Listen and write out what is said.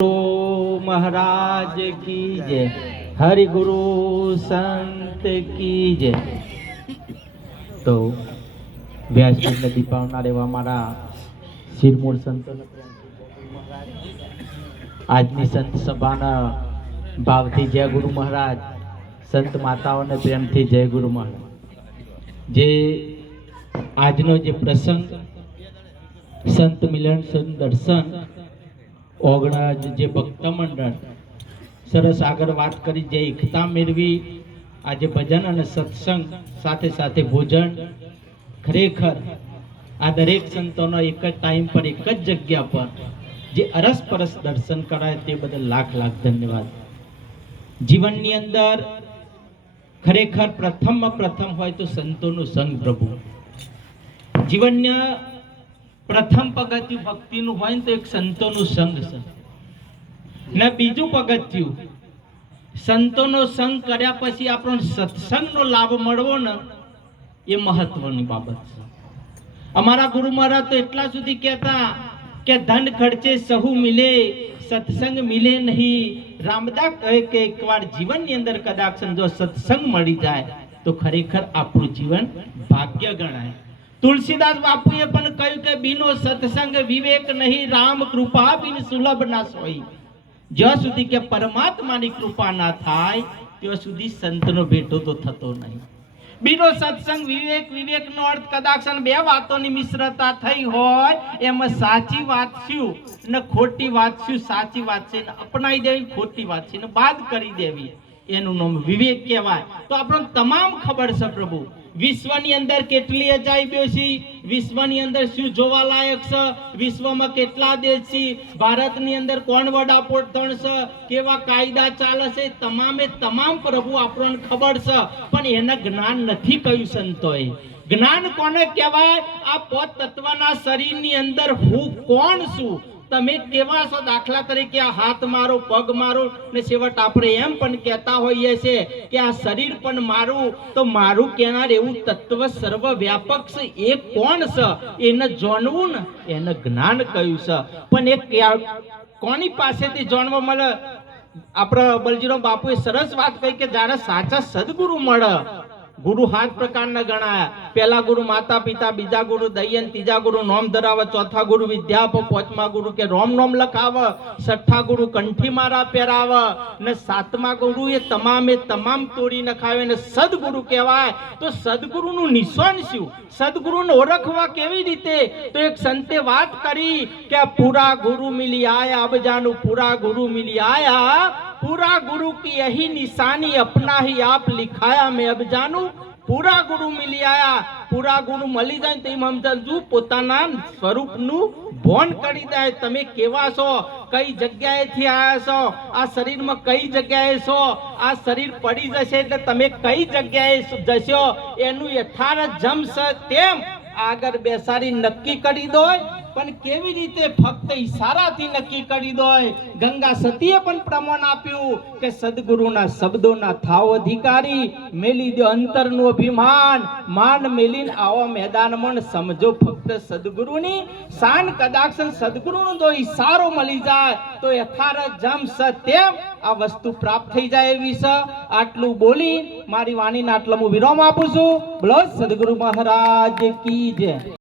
गुरु महाराज की जय। हरि गुरु संत की जय। तो व्यासपीठ नदी पावना रेवा मारा शिरमूर संतो આજની સંત સભાના ભાવથી જય ગુરુ મહારાજ, સંત માતાઓને પ્રેમથી જય ગુરુ મહારાજ। જે આજનો જે પ્રસંગ સંત મિલન સંત દર્શન ઓગણાજ જે ભક્ત મંડળ સરસ આગળ વાત કરી, જે એકતા મેળવી આજે ભજન અને સત્સંગ સાથે સાથે ભોજન, ખરેખર આ દરેક સંતોનો એક જ ટાઈમ પર એક જ જગ્યા પર જે અરસપરસ દર્શન કરાય તે બદલ લાખ લાખ ધન્યવાદ। જીવનની અંદર ખરેખર પ્રથમ હોય તો સંતોનું સંગ પ્રભુ। જીવનના પ્રથમ પગથિયું ભક્તિનું હોય તો એક સંતોનું સંગ છે ને બીજું પગથિયું સંતોનો સંગ કર્યા પછી આપણો સત્સંગનો લાભ મળવો ને એ મહત્વની બાબત છે। અમારા ગુરુ મહારાજ તો એટલા સુધી કહેતા કે ધન ખર્ચે સહુ મિલે સત્સંગ મિલે નહીં। રામદાસ કહે કે એકવાર જીવનની અંદર કદાચ જો સત્સંગ મળી જાય તો ખરેખર આપણું જીવન ભાગ્ય ગણાય। તુલસીદાસ બાપુએ પણ કહ્યું કે બીનો સત્સંગ વિવેક નહીં, રામ કૃપા બિન સુલભ ના સોઈ। જ્યાં સુધી કે પરમાત્માની કૃપા ના થાય ત્યાં સુધી સંતનો ભેટો તો થતો નહીં। બીનો સત્સંગ વિવેક નો અર્થ કદાચ બે વાતોની મિશ્રતા થઈ હોય એમાં સાચી વાત શું ને ખોટી વાત શું, સાચી વાત છે ને અપનાવી દેવી, ખોટી વાત છે ને બાદ કરી દેવી, એનું નામ વિવેક કહેવાય। તો આપણને તમામ ખબર છે પ્રભુ વિશ્વની અંદર કેટલી અજાયબીઓ છે, વિશ્વની અંદર શું જોવાલાયક છે, વિશ્વમાં કેટલા દેશ છે, ભારતની અંદર કોણ વડાપ્રધાન છે, કેવા કાયદા ચાલે છે, તમામે તમામ પ્રભુ આપણને ખબર છે, પણ એને જ્ઞાન નથી કહ્યું સંતોએ। જ્ઞાન કોને કહેવાય? આ પોત તત્વના શરીરની અંદર હું કોણ છું, તમે કેવા છો। દાખલા તરીકે આ હાથ મારો, પગ મારો ને છેવટ આપણે એમ પણ કહેતા હોઈએ છે કે આ શરીર પણ મારું, તો મારું કહેનાર એવું તત્વ સર્વ વ્યાપક છે એ કોણ છે એને જાણવું ને એને જ્ઞાન કહ્યું છે। પણ એ કોની પાસેથી જાણવા મળે? આપણા બલજીરામ બાપુએ સરસ વાત કહી કે જ્યારે સાચા સદગુરુ મળે। ગુરુ 7 પ્રકારના ગણાયા। પહેલા ગુરુ માતા પિતા, બીજા ગુરુ દૈયન, ત્રીજા ગુરુ નોમ ધરાવે, ચોથા ગુરુ વિદ્યા આપે, પાંચમા ગુરુ કે રોમ નોમ લખાવે, છઠ્ઠા ગુરુ કંઠી મારા પહેરાવે ને સાતમા ગુરુ એ તમામ તોડી નખાવે ને સદગુરુ કહેવાય। તો સદગુરુનું નિશાન શું? સદગુરુને ઓળખવા કેવી રીતે? તો એક સંતે વાત કરી કે પૂરા ગુરુ મિલી આયા, અબ જાનું પૂરા ગુરુ મિલી આયા, पूरा गुरु की यही निशानी अपना ही आप लिखाया, मैं अब जानू पूरा गुरु मिली आया। पूरा गुरु મળી જાય તો એમ સમજજો પોતાના સ્વરૂપનું ભોન કરી દે, તમે કેવા છો, કઈ જગ્યાએથી આવ્યા છો, આ શરીરમાં કઈ જગ્યાએ છો, આ શરીર પડી જશે એટલે તમે કઈ જગ્યાએ જશો એનું યથાર્થ જમશે તેમ આગળ બેસાડી નક્કી કરી દો। પણ કેવી રીતે? ફક્ત ઈશારાથી નક્કી કરી દો। ગંગા સતીએ પણ પ્રમાણ આપ્યું કે સદગુરુના શબ્દોના થાવ અધિકારી, મેલી દો અંતરનું અભિમાન, માન મેલીને આવો મેદાનમાં, સમજો ફક્ત સદગુરુની શાન। કદાચ સદગુરુનો જો ઈશારો મળી જાય તો યથાર્થ જમ સત્યમ આ વસ્તુ પ્રાપ્ત થઈ જાય એવી છે। આટલું બોલી મારી વાણીના આટલા હું વિરામ આપું છું। બોલો સદગુરુ મહારાજ કી જય।